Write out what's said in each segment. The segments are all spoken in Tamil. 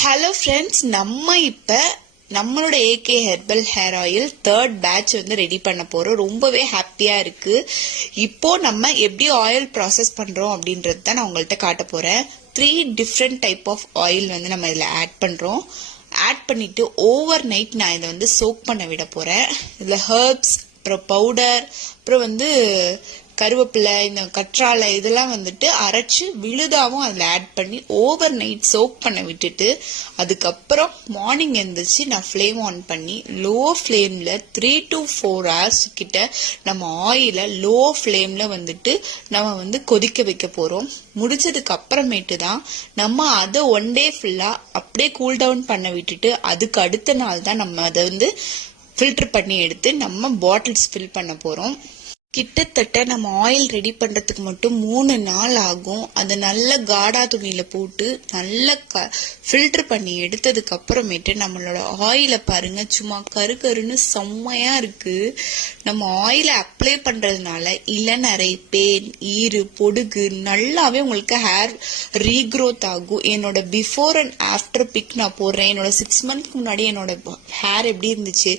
ஹலோ ஃப்ரெண்ட்ஸ், நம்ம இப்போ நம்மளோட AK herbal hair oil 3rd batch ready பண்ண போறோம். ரொம்பவே ஹாப்பியா இருக்கு. இப்போ நம்ம எப்படி ஆயில் ப்ராசஸ் பண்றோம் அப்படின்றது தான் நான் உங்கள்கிட்ட காட்ட போறேன். 3 டிஃப்ரெண்ட் டைப் ஆஃப் ஆயில் நம்ம இதில் ஆட் பண்றோம். ஆட் பண்ணிட்டு ஓவர் நைட் நான் இதை சோக் பண்ண விட போறேன். இதில் ஹெர்ப்ஸ், அப்புறம் பவுடர், அப்புறம் கருவேப்பிலை, இந்த கற்றாழை இதெல்லாம் அரைச்சு விழுதாவும் அதில் ஆட் பண்ணி ஓவர் நைட் சோக் பண்ண விட்டுட்டு அதுக்கப்புறம் மார்னிங் எழுந்திரிச்சு நான் ஃப்ளேம் ஆன் பண்ணி லோ ஃப்ளேமில் 3 to 4 hours கிட்ட நம்ம ஆயிலை லோ ஃப்ளேமில் நம்ம கொதிக்க வைக்க போகிறோம். முடிச்சதுக்கு அப்புறமேட்டு தான் நம்ம அதை 1 day ஃபுல்லாக அப்படியே கூல் டவுன் பண்ண விட்டுட்டு அதுக்கு அடுத்த நாள் தான் நம்ம அதை ஃபில்டர் பண்ணி எடுத்து நம்ம பாட்டில்ஸ் ஃபில் பண்ண போகிறோம். கிட்டத்தட்ட நம்ம ஆயில் ரெடி பண்றதுக்கு மட்டும் 3 நாள் ஆகும். அது நல்ல காடா துணியில போட்டு நல்ல ஃபில்டர் பண்ணி எடுத்ததுக்கு அப்புறமேட்டு நம்மளோட ஆயிலை பாருங்க, சும்மா கருன்னு செம்மையா இருக்கு. நம்ம ஆயிலை அப்ளை பண்றதுனால இளநரை, பேன், ஈறு, பொடுகு நல்லாவே உங்களுக்கு ஹேர் ரீக்ரோத் ஆகும். என்னோட பிஃபோர் அண்ட் ஆஃப்டர் பிக் நான் போடுறேன். என்னோட 6 months முன்னாடி என்னோட ஹேர் எப்படி இருந்துச்சு,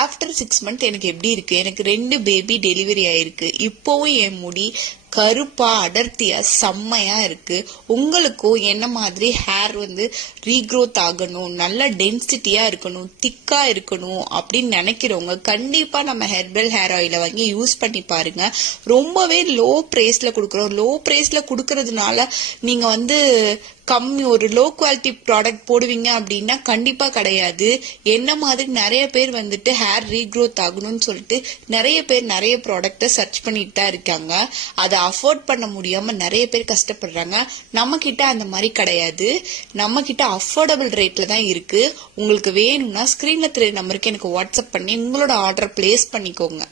ஆஃப்டர் 6 months எனக்கு எப்படி இருக்கு. எனக்கு 2 பேபி டெலிவரி ஆயிருக்கு. இப்போவும் என் முடி கருப்பா அடர்த்தியா செம்மையா இருக்கு. உங்களுக்கும் என்ன மாதிரி ஹேர் ரீக்ரோத் ஆகணும், நல்ல டென்சிட்டியா இருக்கணும், திக்கா இருக்கணும் அப்படின்னு நினைக்கிறவங்க கண்டிப்பா நம்ம ஹெர்பல் ஹேர் ஆயில வாங்கி யூஸ் பண்ணி பாருங்க. ரொம்பவே லோ பிரைஸ்ல கொடுக்குறோம். லோ பிரைஸ்ல கொடுக்கறதுனால நீங்க கம்மி ஒரு லோ குவாலிட்டி ப்ராடக்ட் போடுவீங்க அப்படின்னா கண்டிப்பா கிடையாது. என்ன மாதிரி நிறைய பேர் ஹேர் ரீக்ரோத் ஆகணும்னு சொல்லிட்டு நிறைய பேர் நிறைய ப்ராடக்ட சர்ச் பண்ணிட்டு தான் இருக்காங்க. அதை அஃபோர்ட் பண்ண முடியாம நிறைய பேர் கஷ்டப்படுறாங்க. நம்ம கிட்ட அந்த மாதிரி கிடையாது. நம்ம கிட்ட அஃபோர்டபுள் ரேட்ல தான் இருக்கு. உங்களுக்கு வேணும்னா ஸ்கிரீன்ல தெரிய நம்பருக்கு எனக்கு வாட்ஸ்அப் பண்ணி உங்களோட ஆர்டர் பிளேஸ் பண்ணிக்கோங்க.